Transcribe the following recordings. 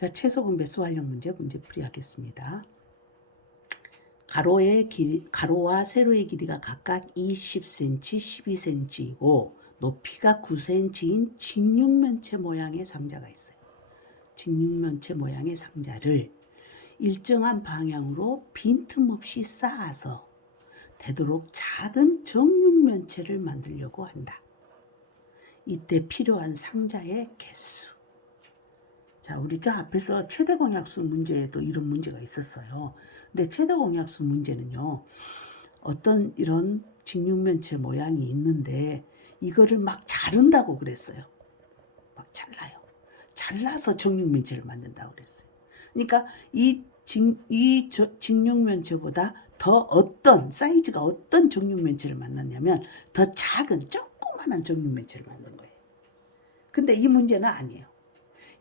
자, 최소분 배수 활용 문제풀이 하겠습니다. 가로와 세로의 길이가 각각 20cm, 12cm이고 높이가 9cm인 직육면체 모양의 상자가 있어요. 직육면체 모양의 상자를 일정한 방향으로 빈틈없이 쌓아서 되도록 작은 정육면체를 만들려고 한다. 이때 필요한 상자의 개수. 자, 우리 저 앞에서 최대공약수 문제에도 이런 문제가 있었어요. 근데 최대공약수 문제는요, 어떤 이런 직육면체 모양이 있는데 이거를 막 자른다고 그랬어요. 막 잘라요. 잘라서 정육면체를 만든다고 그랬어요. 그러니까 이 직육면체보다 더 어떤 사이즈가 어떤 정육면체를 만났냐면 더 작은 조그만한 정육면체를 만든 거예요. 근데 이 문제는 아니에요.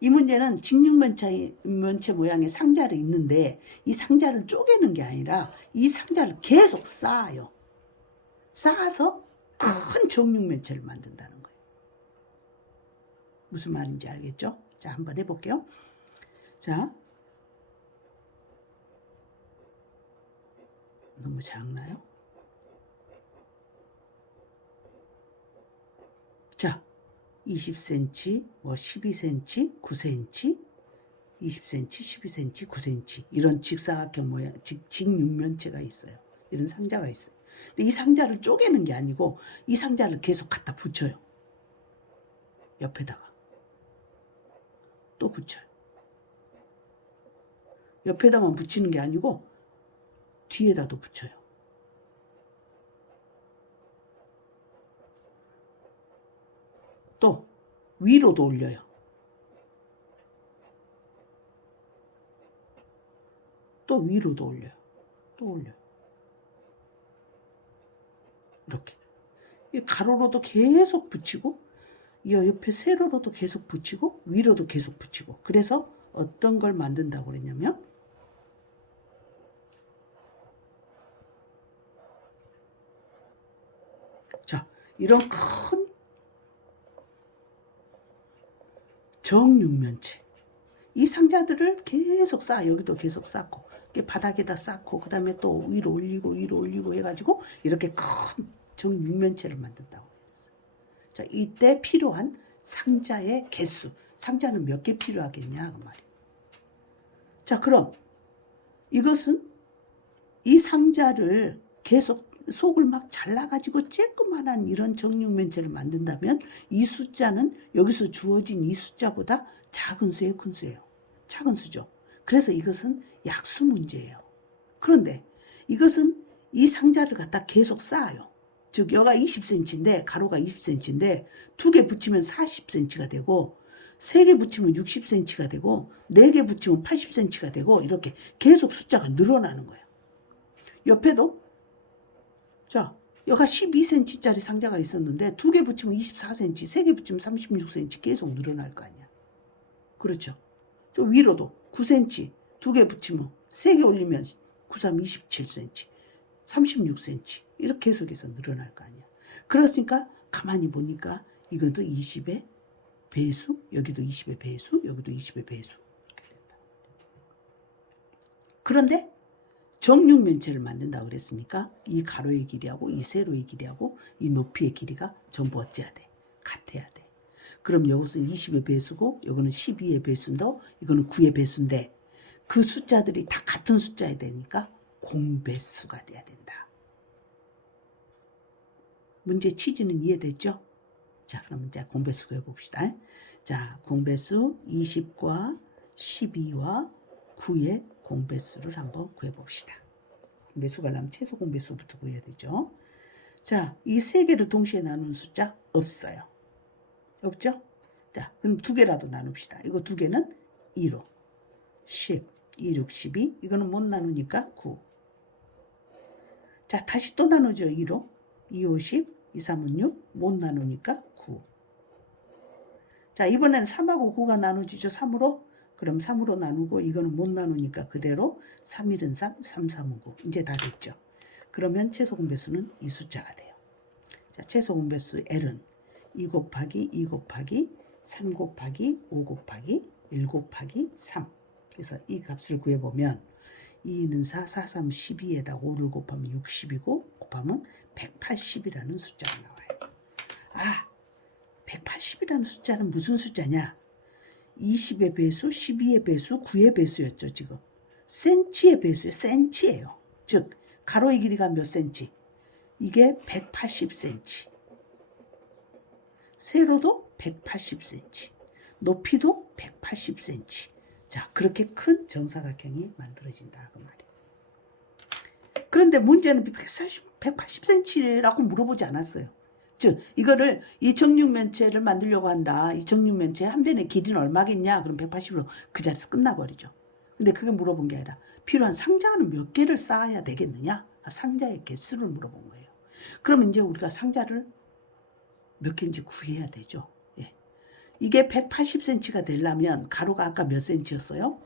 이 문제는 직육면체 모양의 상자를 있는데 이 상자를 쪼개는 게 아니라 이 상자를 계속 쌓아요. 쌓아서 큰 정육면체를 만든다는 거예요. 무슨 말인지 알겠죠? 자, 한번 해볼게요. 자, 너무 작나요? 자, 20cm, 12cm, 9cm, 20cm, 12cm, 9cm 이런 직사각형 모양, 직육면체가 있어요. 이런 상자가 있어요. 근데 이 상자를 쪼개는 게 아니고 이 상자를 계속 갖다 붙여요. 옆에다가 또 붙여요. 옆에다만 붙이는 게 아니고 뒤에다도 붙여요. 또 위로도 올려요. 또 위로도 올려요. 또 올려요. 이렇게. 이 가로로도 계속 붙이고 이 옆에 세로로도 계속 붙이고 위로도 계속 붙이고 그래서 어떤 걸 만든다고 그랬냐면 자, 이런 큰 정육면체 이 상자들을 계속 쌓아. 여기도 계속 쌓고 바닥에다 쌓고 그 다음에 또 위로 올리고 해가지고 이렇게 큰 정육면체를 만든다고 했어요. 자, 이때 필요한 상자의 개수. 상자는 몇 개 필요하겠냐 그 말이에요. 자, 그럼 이것은 이 상자를 계속 속을 막 잘라가지고 쬐끄만한 이런 정육면체를 만든다면 이 숫자는 여기서 주어진 이 숫자보다 작은 수예요, 큰 수예요? 작은 수죠. 그래서 이것은 약수 문제예요. 그런데 이것은 이 상자를 갖다 계속 쌓아요. 즉 여가 20cm인데 가로가 20cm인데 2개 붙이면 40cm가 되고 3개 붙이면 60cm가 되고 4개 붙이면 80cm가 되고 이렇게 계속 숫자가 늘어나는 거예요. 옆에도 자, 여가 12cm짜리 상자가 있었는데 2개 붙이면 24cm, 3개 붙이면 36cm 계속 늘어날 거 아니야. 그렇죠. 저 위로도 9cm, 2개 붙이면 3개 올리면 9, 3, 27cm, 36cm 이렇게 계속해서 늘어날 거 아니야. 그렇으니까 가만히 보니까 이것도 20의 배수, 여기도 20의 배수, 여기도 20의 배수 이렇게 된다. 그런데 정육면체를 만든다고 그랬으니까 이 가로의 길이하고 이 세로의 길이하고 이 높이의 길이가 전부 어째야 돼? 같아야 돼. 그럼 이것은 20의 배수고 이거는 12의 배수인데 이거는 9의 배수인데 그 숫자들이 다 같은 숫자야 되니까 공배수가 돼야 된다. 문제 취지는 이해됐죠? 자, 그럼 이제 공배수 구해봅시다. 자, 공배수 20과 12와 9의 공배수를 한번 구해봅시다. 공배수 가려면 최소 공배수부터 구해야 되죠. 자, 이 세 개를 동시에 나누는 숫자 없어요. 없죠? 자, 그럼 2개라도 나눕시다. 이거 2개는 2로 10, 2, 6, 12 이거는 못 나누니까 9. 자, 다시 또 나누죠. 2로 2, 5, 10, 2, 3은 6 못 나누니까 9. 자, 이번에는 3하고 9가 나누지죠. 3으로 그럼 3으로 나누고 이거는 못 나누니까 그대로 3, 1은 3, 3, 3은 9 이제 다 됐죠. 그러면 최소 공배수는 이 숫자가 돼요. 자, 최소 공배수 L은 2 곱하기 2 곱하기 3 곱하기 5 곱하기 1 곱하기 3. 그래서 이 값을 구해보면 2는 4, 4, 3, 12에다가 5를 곱하면 60이고 곱하면 180이라는 숫자가 나와요. 아, 180이라는 숫자는 무슨 숫자냐? 20의 배수, 12의 배수, 9의 배수였죠, 지금. 센치의 배수예요. 센치예요. 즉, 가로의 길이가 몇 센치? 이게 180cm. 세로도 180cm. 높이도 180cm. 자, 그렇게 큰 정사각형이 만들어진다 그 말이에요. 그런데 문제는 180cm라고 물어보지 않았어요. 즉 이거를 이 정육면체를 만들려고 한다. 이 정육면체 한 변의 길이는 얼마겠냐? 그럼 180으로 그 자리에서 끝나버리죠. 근데 그게 물어본 게 아니라 필요한 상자는 몇 개를 쌓아야 되겠느냐? 상자의 개수를 물어본 거예요. 그럼 이제 우리가 상자를 몇 개인지 구해야 되죠. 예. 이게 180cm가 되려면 가로가 아까 몇 cm였어요?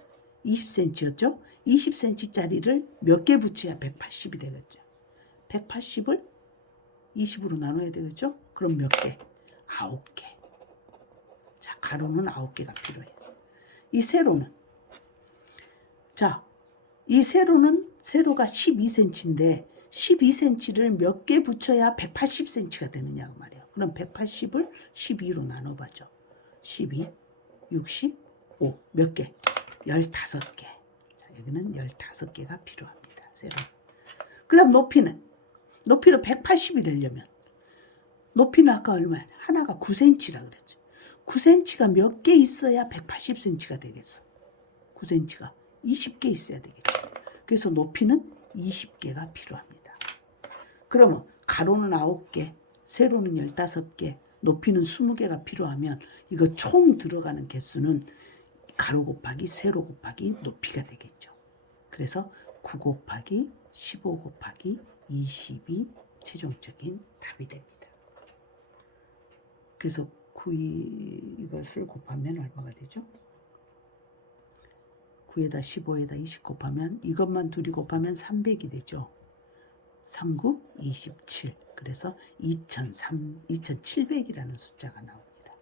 20cm였죠? 20cm짜리를 몇 개 붙여야 180이 되겠죠. 180을 20으로 나눠야 되겠죠? 그럼 몇 개? 9개. 자, 가로는 9개가 필요해요. 이 세로는? 자, 이 세로가 12cm인데 12cm를 몇 개 붙여야 180cm가 되느냐고 말이에요. 그럼 180을 12로 나눠봐죠. 12, 65, 몇 개? 15개. 자, 여기는 15개가 필요합니다. 세로. 그 다음 높이도 180이 되려면 높이는 아까 얼마야? 하나가 9cm라 그랬죠. 9cm가 몇 개 있어야 180cm가 되겠어. 9cm가 20개 있어야 되겠죠. 그래서 높이는 20개가 필요합니다. 그러면 가로는 9개, 세로는 15개, 높이는 20개가 필요하면 이거 총 들어가는 개수는 가로 곱하기 세로 곱하기 높이가 되겠죠. 그래서 9 곱하기 15 곱하기 20이 최종적인 답이 됩니다. 그래서 이것을 곱하면 얼마가 되죠? 9에다 15에다 20 곱하면 이것만 둘이 곱하면 300이 되죠. 39, 27. 그래서 2700이라는 숫자가 나옵니다.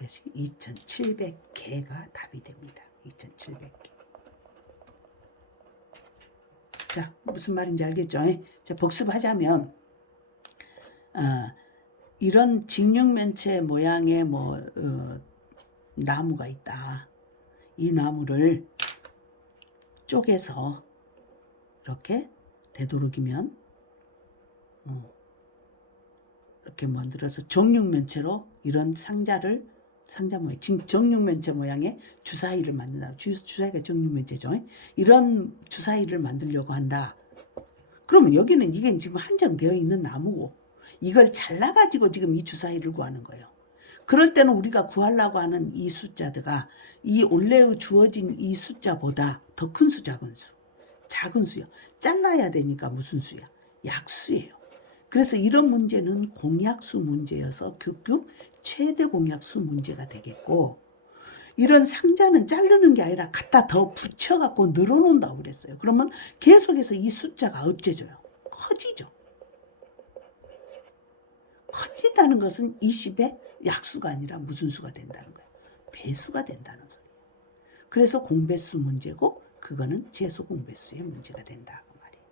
2700개가 답이 됩니다. 2700개. 자, 무슨 말인지 알겠죠? 자, 복습하자면 이런 직육면체 모양의 나무가 있다. 이 나무를 쪼개서 이렇게 되도록이면 이렇게 만들어서 정육면체로 이런 상자 모양, 정육면체 모양의 주사위를 만든다. 주사위가 정육면체죠. 이런 주사위를 만들려고 한다. 그러면 여기는 이게 지금 한정되어 있는 나무고 이걸 잘라가지고 지금 이 주사위를 구하는 거예요. 그럴 때는 우리가 구하려고 하는 이 숫자들가 이 원래 주어진 이 숫자보다 더 큰 수, 작은 수요. 잘라야 되니까 무슨 수야? 약수예요. 그래서 이런 문제는 공약수 문제여서 극극 최대 공약수 문제가 되겠고, 이런 상자는 자르는 게 아니라 갖다 더 붙여갖고 늘어놓는다고 그랬어요. 그러면 계속해서 이 숫자가 어째져요? 커지죠. 커진다는 것은 20의 약수가 아니라 무슨 수가 된다는 거예요? 배수가 된다는 소리예요. 그래서 공배수 문제고 그거는 재수 공배수의 문제가 된다 그 말이에요.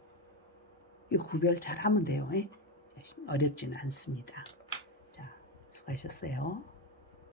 이 구별 잘 하면 돼요. 어렵지는 않습니다. 자, 수고하셨어요.